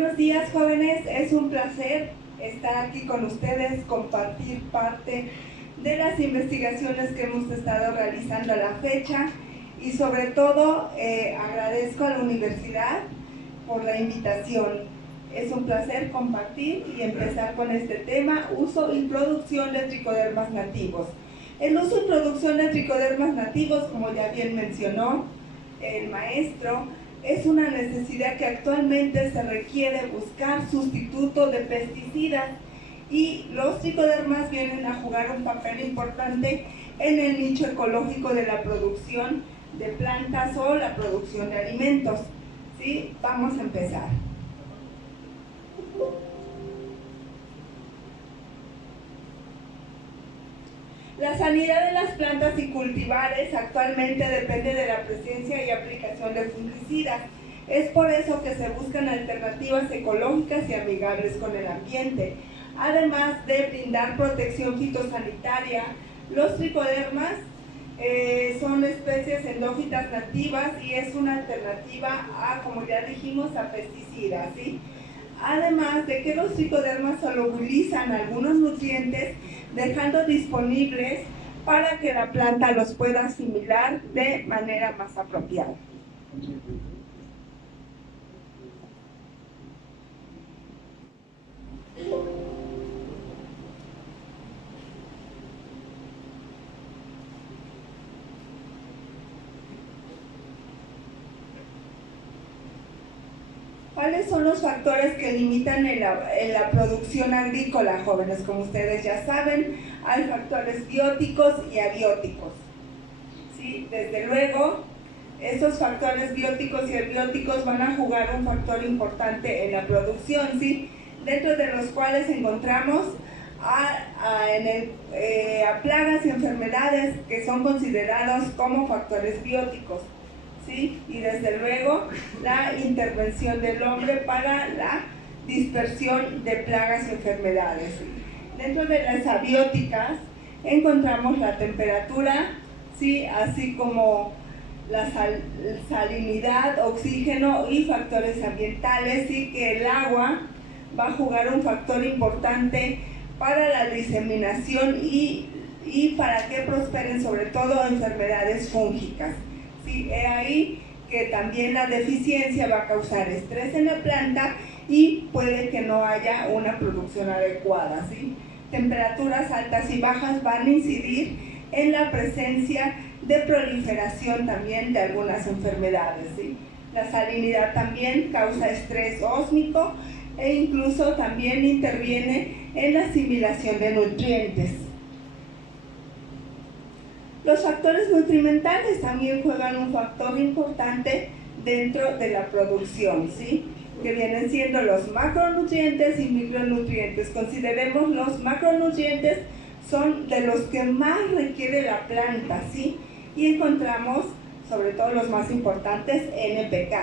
Buenos días, jóvenes, es un placer estar aquí con ustedes, compartir parte de las investigaciones que hemos estado realizando a la fecha y sobre todo agradezco a la universidad por la invitación. Es un placer compartir y empezar con este tema, uso y producción de tricodermas nativos. El uso y producción de tricodermas nativos, como ya bien mencionó el maestro, es una necesidad que actualmente se requiere buscar sustituto de pesticidas y los tricodermas vienen a jugar un papel importante en el nicho ecológico de la producción de plantas o la producción de alimentos. ¿Sí? Vamos a empezar. La sanidad de las plantas y cultivares actualmente depende de la presencia y aplicación de fungicidas. Es por eso que se buscan alternativas ecológicas y amigables con el ambiente. Además de brindar protección fitosanitaria, los tricodermas son especies endófitas nativas y es una alternativa a, como ya dijimos, a pesticidas, ¿sí? Además de que los tricodermas solubilizan algunos nutrientes, dejando disponibles para que la planta los pueda asimilar de manera más apropiada. ¿Cuáles son los factores que limitan en la producción agrícola, jóvenes? Como ustedes ya saben, hay factores bióticos y abióticos. ¿Sí? Desde luego, estos factores bióticos y abióticos van a jugar un factor importante en la producción, ¿sí? Dentro de los cuales encontramos a plagas y enfermedades que son considerados como factores bióticos. ¿Sí? Y desde luego la intervención del hombre para la dispersión de plagas y enfermedades. Dentro de las abióticas encontramos la temperatura, ¿sí? Así como la salinidad, oxígeno y factores ambientales, y que el agua va a jugar un factor importante para la diseminación y para que prosperen sobre todo enfermedades fúngicas. ¿Sí? Es ahí que también la deficiencia va a causar estrés en la planta y puede que no haya una producción adecuada, ¿sí? Temperaturas altas y bajas van a incidir en la presencia de proliferación también de algunas enfermedades, ¿sí? La salinidad también causa estrés ósmico e incluso también interviene en la asimilación de nutrientes. Los factores nutrimentales también juegan un factor importante dentro de la producción, ¿sí? Que vienen siendo los macronutrientes y micronutrientes. Consideremos los macronutrientes son de los que más requiere la planta, ¿sí? Y encontramos, sobre todo los más importantes, NPK.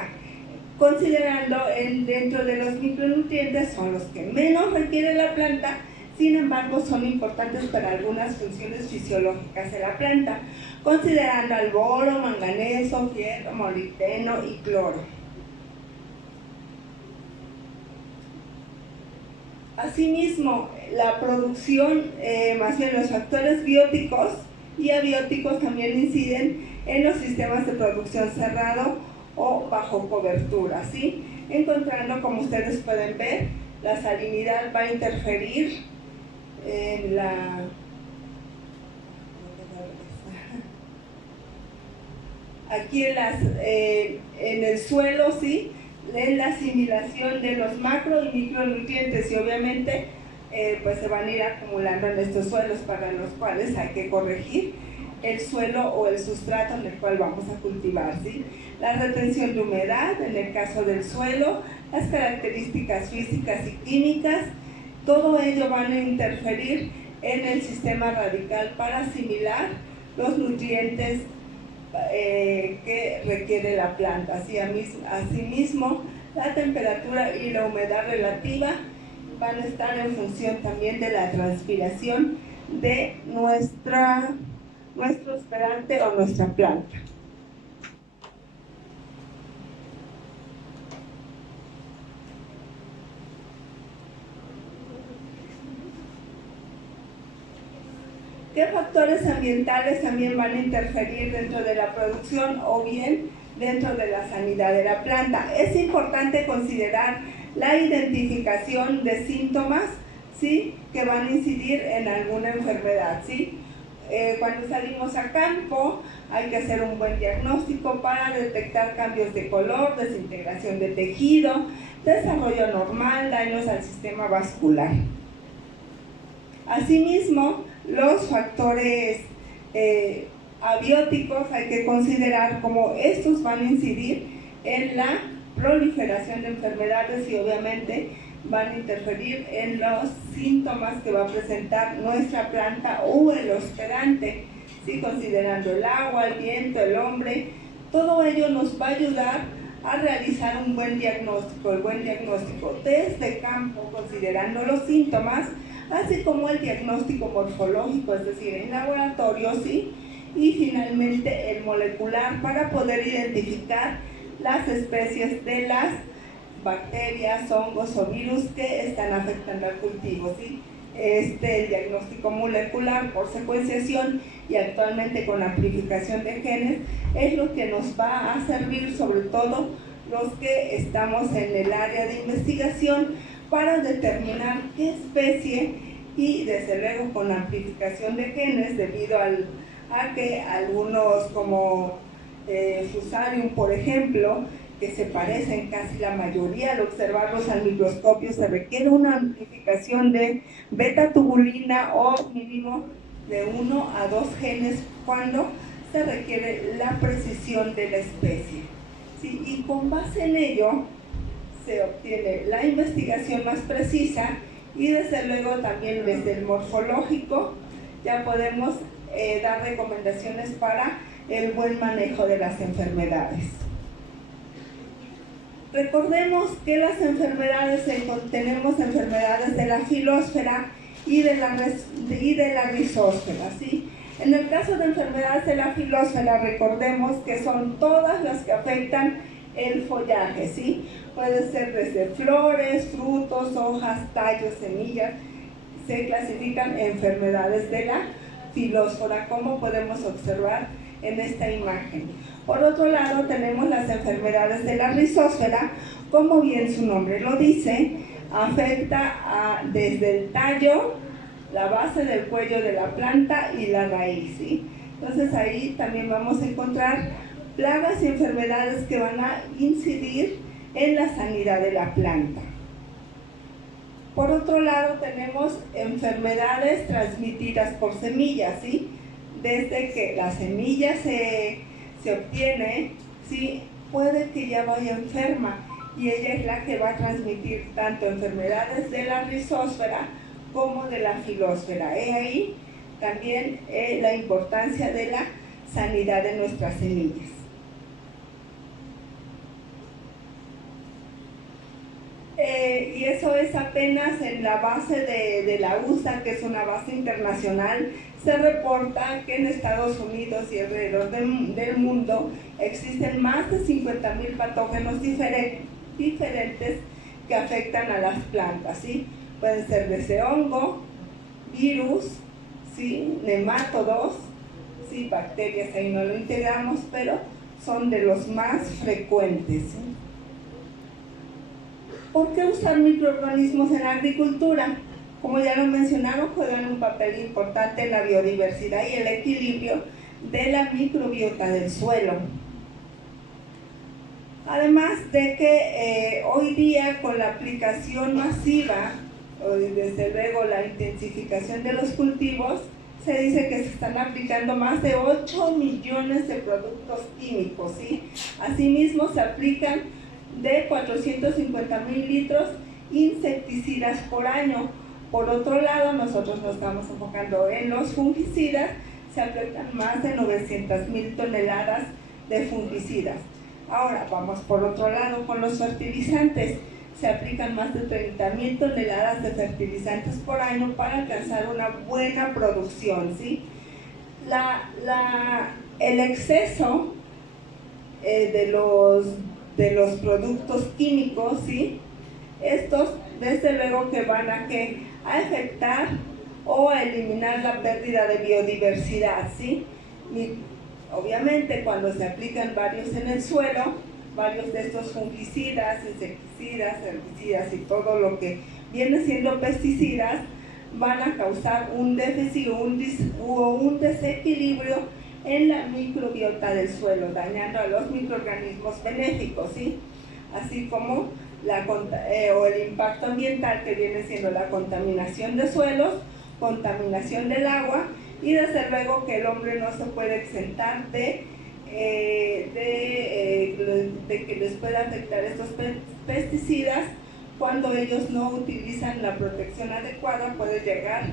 Considerando dentro de los micronutrientes son los que menos requiere la planta, sin embargo son importantes para algunas funciones fisiológicas de la planta, considerando al boro, manganeso, fierro, molibdeno y cloro. Asimismo, la producción, más bien los factores bióticos y abióticos también inciden en los sistemas de producción cerrado o bajo cobertura, ¿sí? Encontrando, como ustedes pueden ver, la salinidad va a interferir en aquí en el suelo, ¿sí? En la asimilación de los macro y micronutrientes, y obviamente pues se van a ir acumulando en estos suelos, para los cuales hay que corregir el suelo o el sustrato en el cual vamos a cultivar, ¿sí? La retención de humedad en el caso del suelo, las características físicas y químicas, todo ello van a interferir en el sistema radical para asimilar los nutrientes que requiere la planta. Asimismo, la temperatura y la humedad relativa van a estar en función también de la transpiración de nuestro esperante o nuestra planta. ¿Qué factores ambientales también van a interferir dentro de la producción o bien dentro de la sanidad de la planta? Es importante considerar la identificación de síntomas, ¿sí?, que van a incidir en alguna enfermedad, ¿sí? Cuando salimos a campo hay que hacer un buen diagnóstico para detectar cambios de color, desintegración de tejido, desarrollo normal, daños al sistema vascular. Asimismo, los factores abióticos hay que considerar cómo estos van a incidir en la proliferación de enfermedades y obviamente van a interferir en los síntomas que va a presentar nuestra planta o el hospedante, ¿sí?, considerando el agua, el viento, el hombre. Todo ello nos va a ayudar a realizar un buen diagnóstico, el buen diagnóstico desde campo, considerando los síntomas, así como el diagnóstico morfológico, es decir, en laboratorio, ¿sí?, y finalmente el molecular para poder identificar las especies de las bacterias, hongos o virus que están afectando al cultivo, ¿sí? El diagnóstico molecular por secuenciación y actualmente con amplificación de genes es lo que nos va a servir, sobre todo los que estamos en el área de investigación, para determinar qué especie, y desde luego con amplificación de genes, debido a que algunos como Fusarium, por ejemplo, que se parecen casi la mayoría al observarlos al microscopio, se requiere una amplificación de beta-tubulina o mínimo de 1 a 2 genes cuando se requiere la precisión de la especie, ¿sí? Y con base en ello se obtiene la investigación más precisa y desde luego también desde el morfológico ya podemos dar recomendaciones para el buen manejo de las enfermedades. Recordemos que las enfermedades, tenemos enfermedades de la filósfera y de la rizósfera, ¿sí? En el caso de enfermedades de la filósfera, recordemos que son todas las que afectan el follaje, ¿sí? Puede ser desde flores, frutos, hojas, tallos, semillas. Se clasifican enfermedades de la filósfera, como podemos observar en esta imagen. Por otro lado, tenemos las enfermedades de la rizósfera, como bien su nombre lo dice, afecta desde el tallo, la base del cuello de la planta y la raíz, ¿sí? Entonces ahí también vamos a encontrar plagas y enfermedades que van a incidir en la sanidad de la planta. Por otro lado, tenemos enfermedades transmitidas por semillas, ¿sí? Desde que la semilla se obtiene, ¿sí?, puede que ya vaya enferma y ella es la que va a transmitir tanto enfermedades de la rizósfera como de la filósfera. Ahí también la importancia de la sanidad de nuestras semillas. Y eso es apenas en la base de la USA, que es una base internacional. Se reporta que en Estados Unidos y alrededor del mundo existen más de 50,000 patógenos diferentes que afectan a las plantas, ¿sí? Pueden ser desde hongo, virus, ¿sí?, nemátodos, ¿sí?, bacterias, ahí no lo integramos, pero son de los más frecuentes, ¿sí? ¿Por qué usar microorganismos en la agricultura? Como ya lo mencionaron, juegan un papel importante en la biodiversidad y el equilibrio de la microbiota del suelo. Además de que hoy día, con la aplicación masiva, desde luego la intensificación de los cultivos, se dice que se están aplicando más de 8 millones de productos químicos, ¿sí? Asimismo, se aplican de 450,000 litros insecticidas por año. Por otro lado, nosotros nos estamos enfocando en los fungicidas. Se aplican más de 900,000 toneladas de fungicidas. Ahora vamos por otro lado con los fertilizantes. Se aplican más de 30,000 toneladas de fertilizantes por año para alcanzar una buena producción, ¿sí? El exceso de los productos químicos, ¿sí?, estos desde luego que van a afectar o eliminar la pérdida de biodiversidad, ¿sí? Obviamente, cuando se aplican varios en el suelo, varios de estos fungicidas, insecticidas, herbicidas y todo lo que viene siendo pesticidas, van a causar un déficit o un desequilibrio en la microbiota del suelo, dañando a los microorganismos benéficos, ¿sí? Así como el impacto ambiental, que viene siendo la contaminación de suelos, contaminación del agua, y desde luego que el hombre no se puede exentar de que les pueda afectar estos pesticidas. Cuando ellos no utilizan la protección adecuada, puede llegar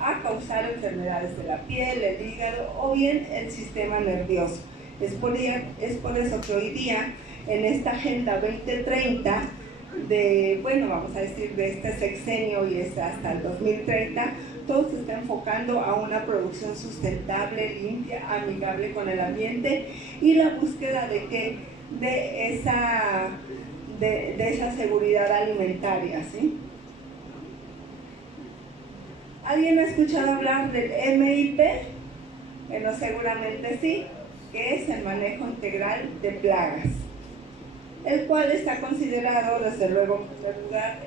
a causar enfermedades de la piel, el hígado o bien el sistema nervioso. Es por eso que hoy día, en esta Agenda 2030, vamos a decir, de este sexenio y hasta el 2030, todo se está enfocando a una producción sustentable, limpia, amigable con el ambiente y la búsqueda de esa seguridad alimentaria, ¿sí? ¿Alguien ha escuchado hablar del MIP? Bueno, seguramente sí, que es el manejo integral de plagas, el cual está considerado, desde luego, en primer lugar,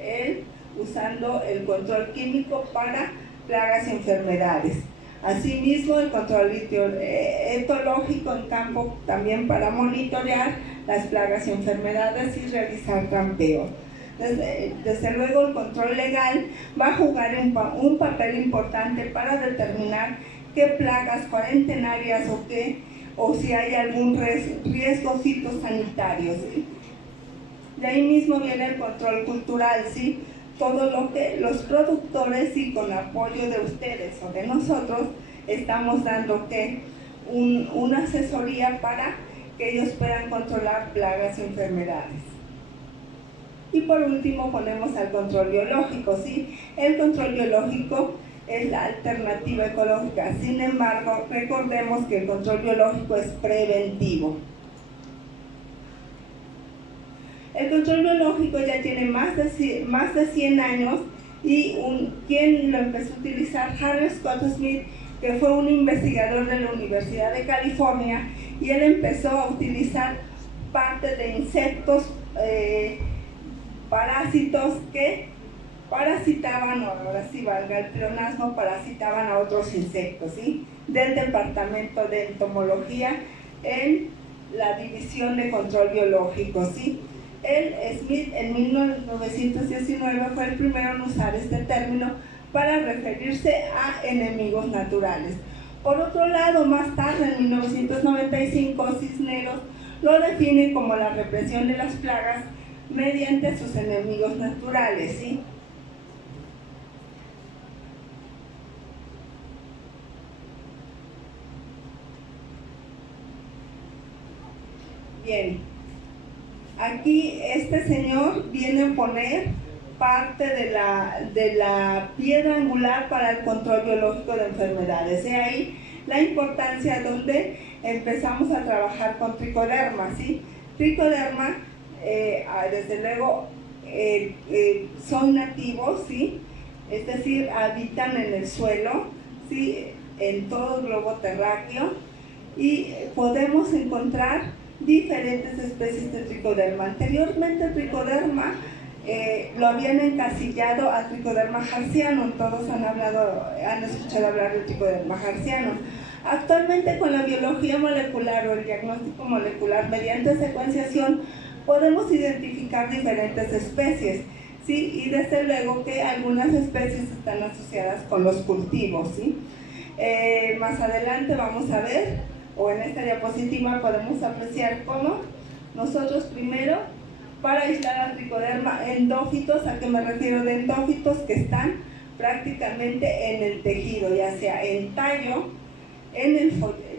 usando el control químico para plagas y enfermedades. Asimismo, el control etológico en campo también para monitorear las plagas y enfermedades y realizar trampeo. Desde luego, el control legal va a jugar un papel importante para determinar qué plagas cuarentenarias o si hay algún riesgo fitosanitario, ¿sí? De ahí mismo viene el control cultural, ¿sí? Todo lo que los productores, y con apoyo de ustedes o de nosotros, estamos dando una asesoría para que ellos puedan controlar plagas y enfermedades. Y por último ponemos al control biológico, ¿sí? El control biológico es la alternativa ecológica. Sin embargo, recordemos que el control biológico es preventivo. El control biológico ya tiene más de 100 años y quien lo empezó a utilizar, Harry Scott Smith, que fue un investigador de la Universidad de California, y él empezó a utilizar parte de insectos parásitos que parasitaban, o ahora sí valga el pleonasmo, parasitaban a otros insectos, ¿sí? Del departamento de entomología en la división de control biológico, ¿sí? Smith en 1919 fue el primero en usar este término para referirse a enemigos naturales. Por otro lado, más tarde, en 1995, Cisneros lo define como la represión de las plagas mediante sus enemigos naturales, ¿sí? Bien, aquí este señor viene a poner parte de la piedra angular para el control biológico de enfermedades. De ahí la importancia donde empezamos a trabajar con tricoderma, ¿sí? Tricoderma, desde luego, son nativos, ¿sí? Es decir, habitan en el suelo, ¿sí? En todo el globo terráqueo, y podemos encontrar diferentes especies de tricoderma. Anteriormente el tricoderma lo habían encasillado a tricoderma harzianum. Todos han escuchado hablar del tricoderma harzianum. Actualmente, con la biología molecular o el diagnóstico molecular mediante secuenciación, podemos identificar diferentes especies, ¿sí? Y desde luego que algunas especies están asociadas con los cultivos, ¿sí? Más adelante vamos a ver, o en esta diapositiva podemos apreciar cómo nosotros primero, para aislar al tricoderma, endófitos. ¿A qué me refiero de endófitos? Que están prácticamente en el tejido, ya sea en tallo,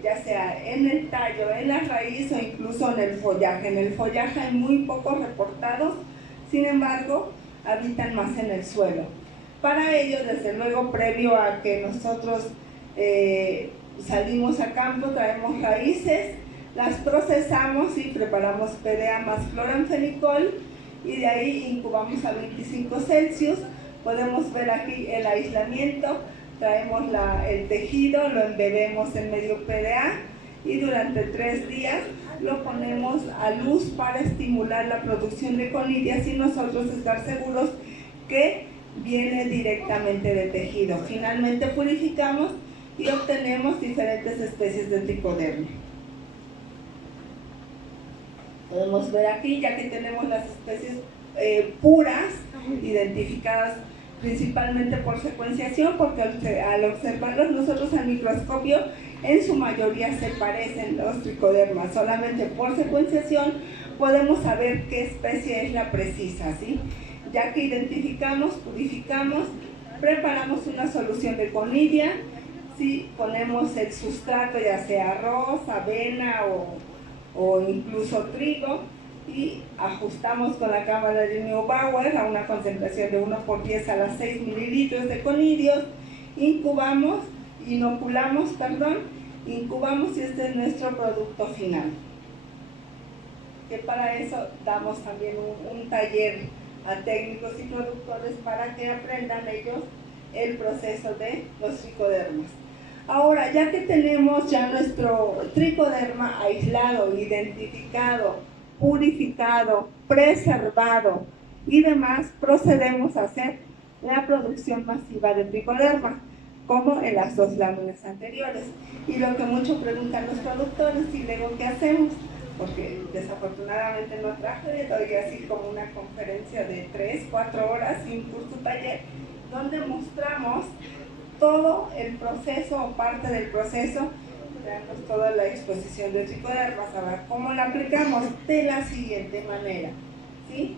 ya sea en el tallo, en la raíz o incluso en el follaje. En el follaje hay muy pocos reportados, sin embargo, habitan más en el suelo. Para ello, desde luego, previo a que nosotros salimos a campo, traemos raíces, las procesamos y preparamos PDA más cloranfenicol, y de ahí incubamos a 25 Celsius. Podemos ver aquí el aislamiento traemos el tejido, lo embebemos en medio PDA y durante 3 días lo ponemos a luz para estimular la producción de conidias y nosotros estar seguros que viene directamente de tejido. Finalmente purificamos y obtenemos diferentes especies de tricoderma. Podemos ver aquí, ya que tenemos las especies puras, identificadas principalmente por secuenciación, porque al observarlos nosotros al microscopio, en su mayoría se parecen los tricodermas. Solamente por secuenciación podemos saber qué especie es la precisa, ¿sí? Ya que identificamos, purificamos, preparamos una solución de conidia, ¿sí? Ponemos el sustrato, ya sea arroz, avena o incluso trigo, y ajustamos con la cámara de Neubauer a una concentración de 1/10 a las 6 mililitros de conidios, inoculamos y este es nuestro producto final. Que para eso damos también un taller a técnicos y productores para que aprendan ellos el proceso de los tricodermas. Ahora, ya que tenemos ya nuestro tricoderma aislado, identificado, purificado, preservado y demás, procedemos a hacer la producción masiva de tricoderma, como en las 2 láminas anteriores. Y lo que mucho preguntan los productores, y luego ¿qué hacemos? Porque desafortunadamente no traje, doy así como una conferencia de 3-4 horas y un curso taller, donde mostramos todo el proceso o parte del proceso. Veamos toda la exposición de tricodermas. Ahora, ¿cómo la aplicamos? De la siguiente manera, ¿sí?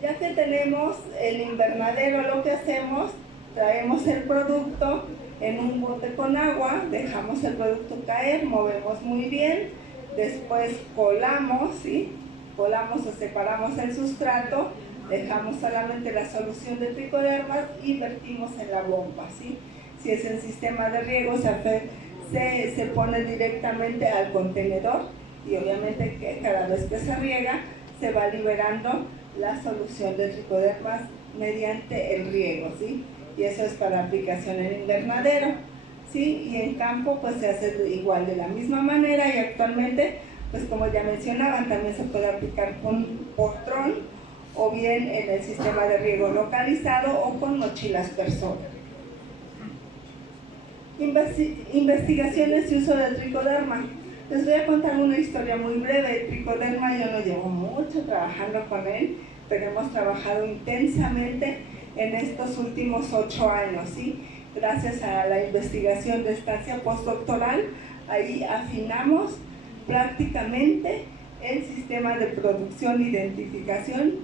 Ya que tenemos el invernadero, lo que hacemos, traemos el producto en un bote con agua, dejamos el producto caer, movemos muy bien, después colamos, ¿sí? Colamos o separamos el sustrato, dejamos solamente la solución de tricodermas y vertimos en la bomba, ¿sí? Si es el sistema de riego, se pone directamente al contenedor y obviamente que cada vez que se riega se va liberando la solución de tricodermas mediante el riego, ¿sí? Y eso es para aplicación en invernadero, ¿sí? Y en campo pues se hace igual de la misma manera, y actualmente pues como ya mencionaban también se puede aplicar con portrón o bien en el sistema de riego localizado o con mochilas Persona. Investigaciones y uso del tricoderma. Les voy a contar una historia muy breve. El tricoderma yo no llevo mucho trabajando con él, pero hemos trabajado intensamente en estos últimos 8 años, ¿sí? Gracias a la investigación de estancia postdoctoral, ahí afinamos prácticamente el sistema de producción e identificación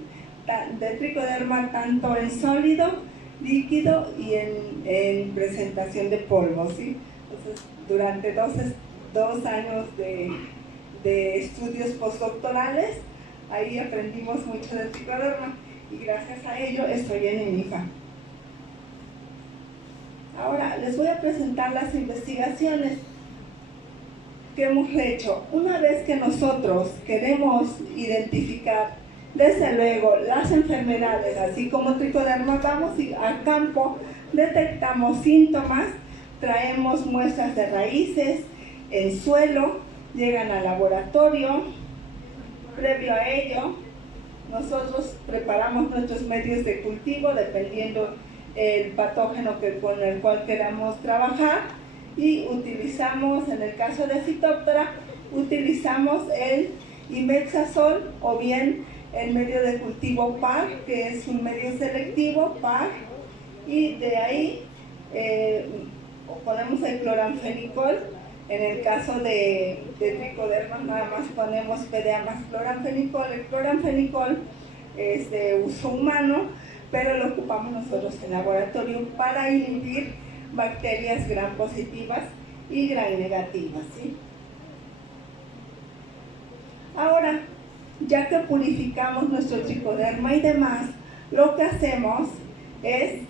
de tricoderma tanto en sólido, líquido y en presentación de polvo, ¿sí? Entonces, durante 2 años de estudios postdoctorales, ahí aprendimos mucho de tricoderma y gracias a ello estoy en INIFA. Ahora les voy a presentar las investigaciones que hemos hecho. Una vez que nosotros queremos identificar desde luego las enfermedades, así como tricoderma, vamos al campo, detectamos síntomas, traemos muestras de raíces, en suelo, llegan al laboratorio. Previo a ello, nosotros preparamos nuestros medios de cultivo dependiendo el patógeno con el cual queramos trabajar, y utilizamos, en el caso de Phytophthora, utilizamos el imexazol o bien el medio de cultivo PAR, que es un medio selectivo PAR, y de ahí ponemos el cloranfenicol. En el caso de tricoderma nada más ponemos PDA más cloranfenicol. El cloranfenicol es de uso humano, pero lo ocupamos nosotros en laboratorio para inhibir bacterias gram positivas y gram negativas, ¿sí? Ahora, ya que purificamos nuestro tricoderma y demás, lo que hacemos es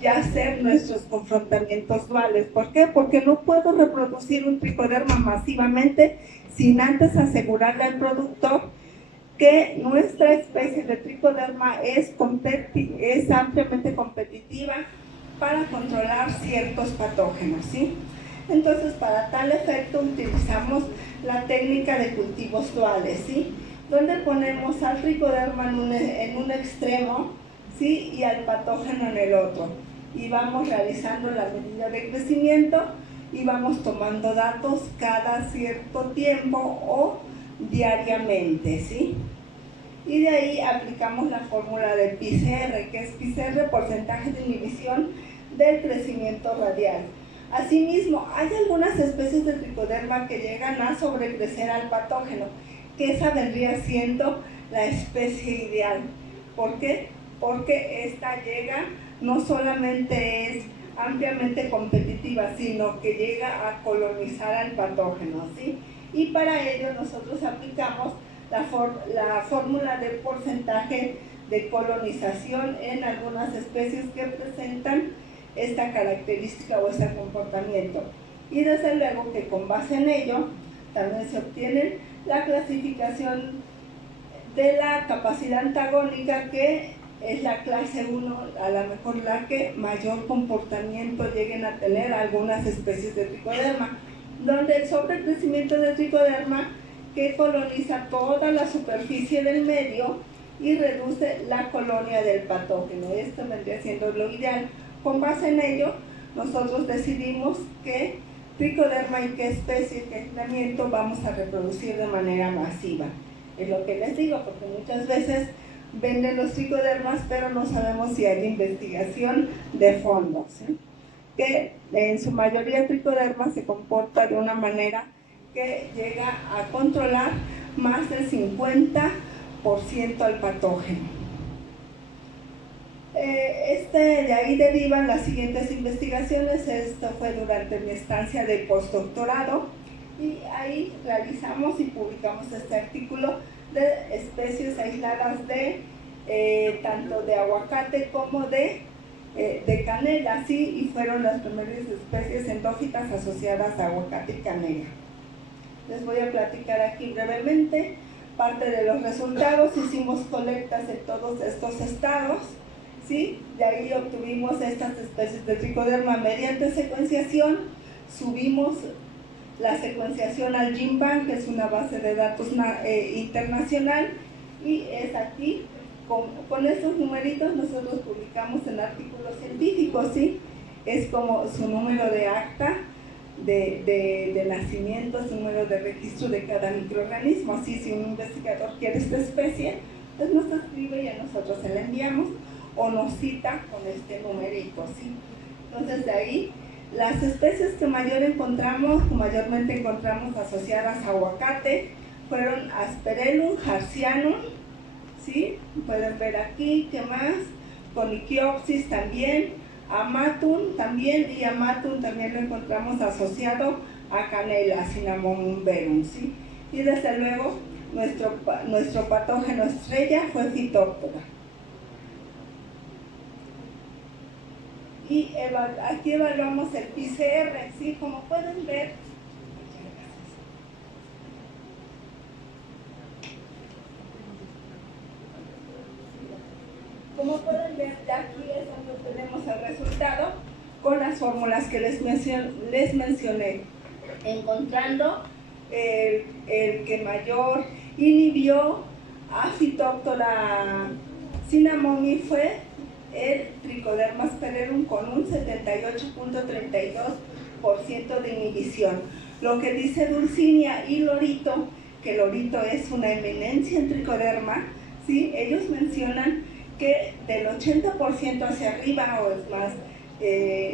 ya hacer nuestros confrontamientos duales. ¿Por qué? Porque no puedo reproducir un tricoderma masivamente sin antes asegurarle al productor que nuestra especie de tricoderma es ampliamente competitiva para controlar ciertos patógenos, ¿sí? Entonces, para tal efecto utilizamos la técnica de cultivos duales, ¿sí? Donde ponemos al tricoderma en un extremo, ¿sí? Y al patógeno en el otro. Y vamos realizando la medida de crecimiento y vamos tomando datos cada cierto tiempo o diariamente, ¿sí? Y de ahí aplicamos la fórmula del PCR, que es PCR, porcentaje de inhibición del crecimiento radial. Asimismo, hay algunas especies de tricoderma que llegan a sobrecrecer al patógeno, que esa vendría siendo la especie ideal. ¿Por qué? Porque esta llega, no solamente es ampliamente competitiva, sino que llega a colonizar al patógeno, ¿sí? Y para ello nosotros aplicamos la fórmula de porcentaje de colonización en algunas especies que presentan esta característica o este comportamiento. Y desde luego que con base en ello también se obtiene la clasificación de la capacidad antagónica, que es la clase 1, a lo mejor la que mayor comportamiento lleguen a tener algunas especies de tricoderma, donde el sobrecrecimiento de tricoderma que coloniza toda la superficie del medio y reduce la colonia del patógeno. Esto vendría siendo lo ideal. Con base en ello, nosotros decidimos qué tricoderma y qué especie, qué aislamiento vamos a reproducir de manera masiva. Es lo que les digo, porque muchas veces venden los tricodermas, pero no sabemos si hay investigación de fondo, ¿sí? Que en su mayoría el tricoderma se comporta de una manera que llega a controlar más del 50% al patógeno. De ahí derivan las siguientes investigaciones. Esto fue durante mi estancia de postdoctorado y ahí realizamos y publicamos este artículo de especies aisladas de tanto de aguacate como de canela, ¿sí? Y fueron las primeras especies endófitas asociadas a aguacate y canela. Les voy a platicar aquí brevemente parte de los resultados. Hicimos colectas en todos estos estados, ¿sí? De ahí obtuvimos estas especies de tricoderma mediante secuenciación. Subimos la secuenciación al GenBank, que es una base de datos internacional, y es aquí, con estos numeritos nosotros publicamos en artículos científicos, ¿sí? Es como su número de acta de nacimiento, su número de registro de cada microorganismo. Así, si un investigador quiere esta especie, pues nos escribe y a nosotros se la enviamos o nos cita con este numerito, ¿sí? Entonces, de ahí, las especies que mayormente encontramos asociadas a aguacate fueron Asperellum harzianum, ¿sí? Pueden ver aquí, ¿qué más? Conichiopsis también, Amatum también, y Amatum también lo encontramos asociado a Canela, Cinnamomum verum, ¿sí? Y desde luego, nuestro patógeno estrella fue Phytophthora. Y aquí evaluamos el PCR, ¿sí? Como pueden ver, ya aquí es donde tenemos el resultado con las fórmulas que les mencioné, encontrando el que mayor inhibió a Phytophthora cinnamomi fue el Trichoderma asperellum con un 78.32% de inhibición. Lo que dice Dulcinea y Lorito, que Lorito es una eminencia en tricoderma, ¿sí? Ellos mencionan que del 80% hacia arriba, o es más,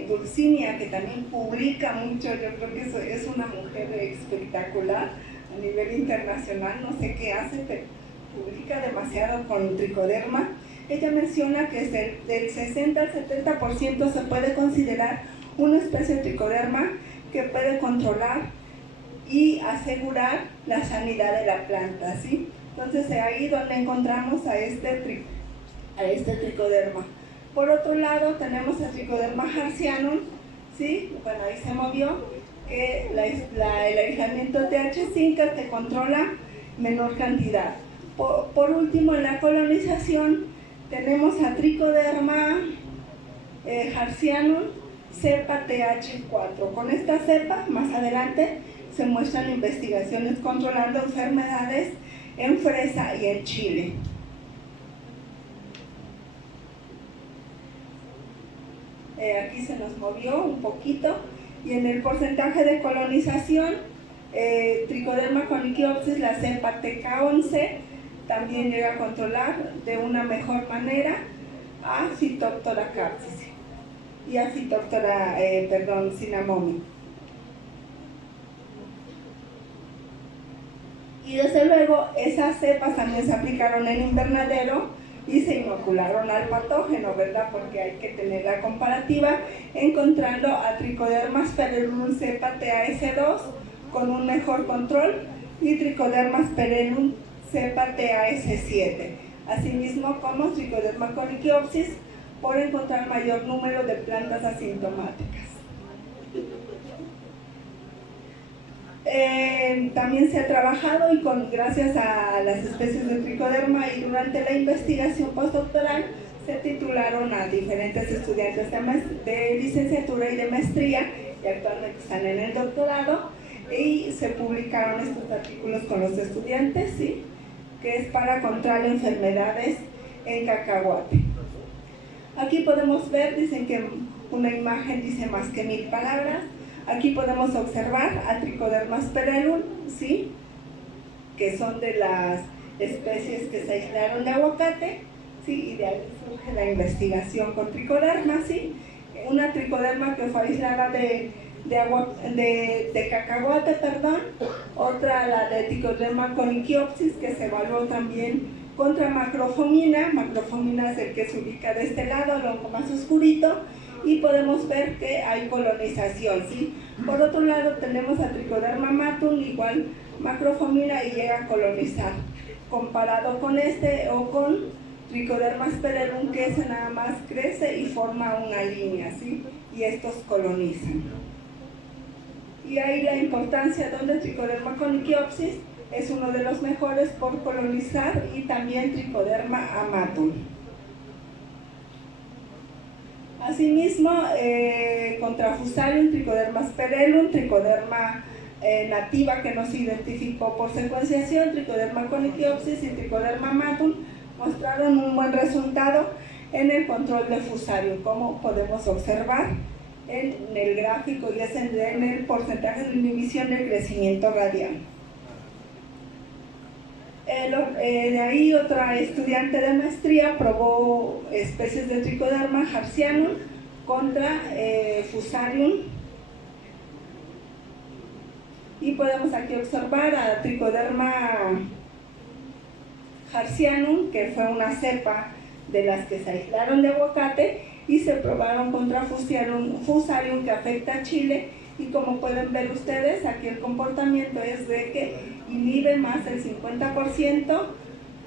Dulcinea, que también publica mucho, yo creo que es una mujer espectacular a nivel internacional, no sé qué hace, pero publica demasiado con tricoderma. Ella menciona que del 60 al 70% se puede considerar una especie de tricoderma que puede controlar y asegurar la sanidad de la planta, ¿sí? Entonces, es ahí donde encontramos a este tricoderma. Por otro lado, tenemos el Trichoderma harzianum, ¿sí? Bueno, ahí se movió, que el aislamiento TH5 te controla menor cantidad. Por último, en la colonización, tenemos a Trichoderma Harzianum cepa TH4. Con esta cepa, más adelante, se muestran investigaciones controlando enfermedades en fresa y en chile. Aquí se nos movió un poquito, y en el porcentaje de colonización, Trichoderma conychiopsis, la cepa TK11, también llega a controlar de una mejor manera a Phytophthora capsicum y a Phytophthora, Cinnamomum. Y desde luego esas cepas también se aplicaron en invernadero y se inocularon al patógeno, ¿verdad? Porque hay que tener la comparativa, encontrando a Trichoderma sphaerulum cepa TAS2 con un mejor control y Trichoderma sphaerulum cepa TAS7, asimismo como Trichoderma conychiopsis, por encontrar mayor número de plantas asintomáticas. También se ha trabajado y gracias a las especies de Trichoderma, y durante la investigación postdoctoral se titularon a diferentes estudiantes de licenciatura y de maestría, y actualmente están en el doctorado, y se publicaron estos artículos con los estudiantes, ¿sí? Que es para controlar enfermedades en cacahuate. Aquí podemos ver, dicen que una imagen dice más que 1000 palabras. Aquí podemos observar a Trichoderma sphaerulum, ¿sí? Que son de las especies que se aislaron de aguacate, ¿sí? Y de ahí surge la investigación con Trichoderma, ¿sí? Una Trichoderma que fue aislada de cacahuate, perdón. Otra, la de Trichoderma conychiopsis, que se evaluó también contra macrofomina. Macrofomina es el que se ubica de este lado, lo más oscurito, y podemos ver que hay colonización, ¿sí? Por otro lado tenemos a Trichoderma matum, igual macrofomina, y llega a colonizar, comparado con este o con Trichoderma sphaerulum, que ese nada más crece y forma una línea, ¿sí? Y estos colonizan. Y ahí la importancia donde Trichoderma conychiopsis es uno de los mejores por colonizar, y también Trichoderma amatum. Asimismo, contra Fusarium, Trichoderma sphaerulum, Trichoderma nativa, que no se identificó por secuenciación, Trichoderma conychiopsis y Trichoderma matum, mostraron un buen resultado en el control de Fusarium, como podemos observar en el gráfico, y es en el porcentaje de inhibición del crecimiento radial. De ahí otra estudiante de maestría probó especies de Trichoderma Harzianum contra Fusarium, y podemos aquí observar a Trichoderma Harzianum, que fue una cepa de las que se aislaron de aguacate, y se probaron contra Fusarium, que afecta a Chile, y como pueden ver ustedes, aquí el comportamiento es de que inhibe más del 50%,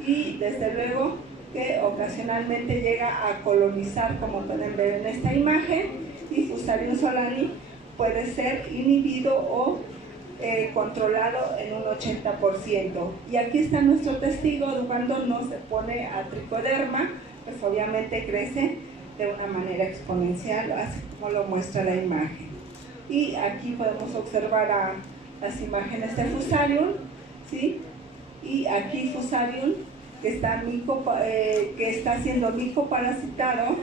y desde luego que ocasionalmente llega a colonizar, como pueden ver en esta imagen, y Fusarium solani puede ser inhibido o controlado en un 80%. Y aquí está nuestro testigo cuando no se pone a Trichoderma, pues obviamente crece de una manera exponencial, así como lo muestra la imagen. Y aquí podemos observar las imágenes de Fusarium, ¿sí? Y aquí Fusarium que está siendo micoparasitado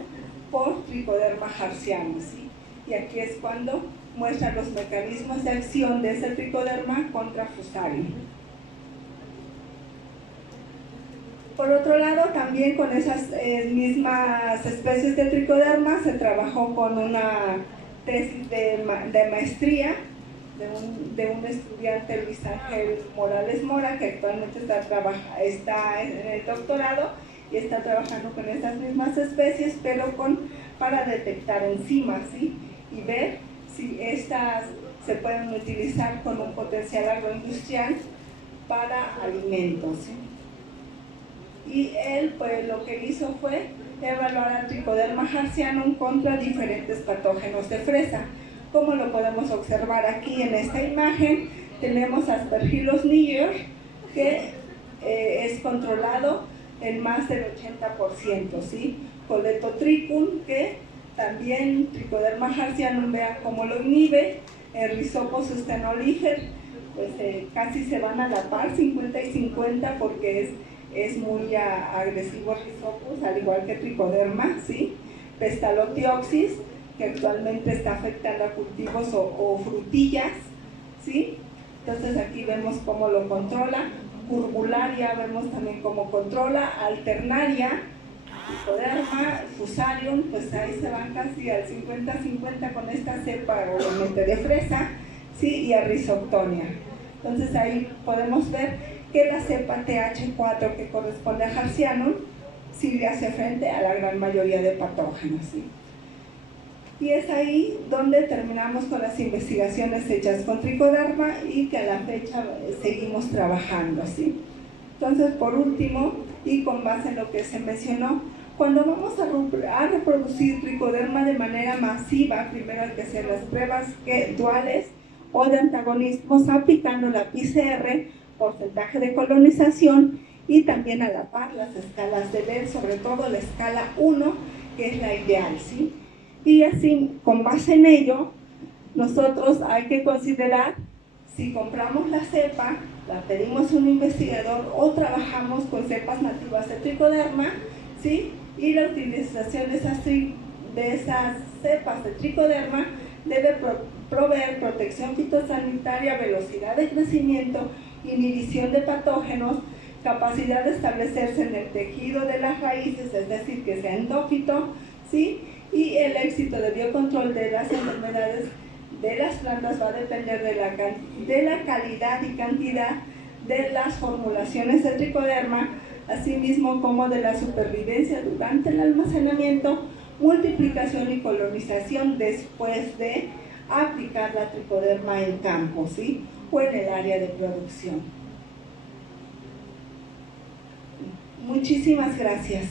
por Trichoderma Harzianum, ¿sí? Y aquí es cuando muestra los mecanismos de acción de ese Trichoderma contra Fusarium. Por otro lado, también con esas mismas especies de Trichoderma se trabajó con una tesis de maestría de un estudiante, Luis Ángel Morales Mora, que actualmente está en el doctorado y está trabajando con estas mismas especies, pero para detectar enzimas, ¿sí? Y ver si estas se pueden utilizar con un potencial agroindustrial para alimentos, ¿sí? Y él, pues, lo que hizo fue evaluar a Trichoderma Harzianum contra diferentes patógenos de fresa. Como lo podemos observar aquí en esta imagen, tenemos Aspergillus niger, que es controlado en más del 80%, ¿sí? Colletotrichum, que También Trichoderma harzianum, vean cómo lo inhibe. El Rhizopus sustenoliger, pues casi se van a la par, 50 y 50, porque es muy agresivo el Rhizopus, al igual que Trichoderma, ¿sí? Pestalotioxis, que actualmente está afectando a cultivos o frutillas, ¿sí? Entonces aquí vemos cómo lo controla. Curbularia, vemos también cómo controla. Alternaria, Trichoderma, Fusarium, pues ahí se van casi al 50-50 con esta cepa obviamente de fresa, ¿sí? Y a Rhizoctonia. Entonces ahí podemos ver que la cepa TH4, que corresponde a Harzianum, sí le hace frente a la gran mayoría de patógenos, ¿sí? Y es ahí donde terminamos con las investigaciones hechas con Trichoderma y que a la fecha seguimos trabajando, ¿sí? Entonces, por último, y con base en lo que se mencionó, cuando vamos a reproducir Trichoderma de manera masiva, primero hay que hacer las pruebas duales o de antagonismos aplicando la PCR, porcentaje de colonización, y también a la par las escalas de Bell, sobre todo la escala 1, que es la ideal, ¿sí? Y así, con base en ello, nosotros hay que considerar si compramos la cepa, la pedimos a un investigador o trabajamos con cepas nativas de Trichoderma, ¿sí? Y la utilización de esas cepas de Trichoderma debe proveer protección fitosanitaria, velocidad de crecimiento, inhibición de patógenos, capacidad de establecerse en el tejido de las raíces, es decir, que sea endófito, ¿sí? Y el éxito de biocontrol de las enfermedades de las plantas va a depender de la calidad y cantidad de las formulaciones de Trichoderma, asimismo como de la supervivencia durante el almacenamiento, multiplicación y colonización después de aplicar la Trichoderma en campo, ¿sí? O en el área de producción. Muchísimas gracias.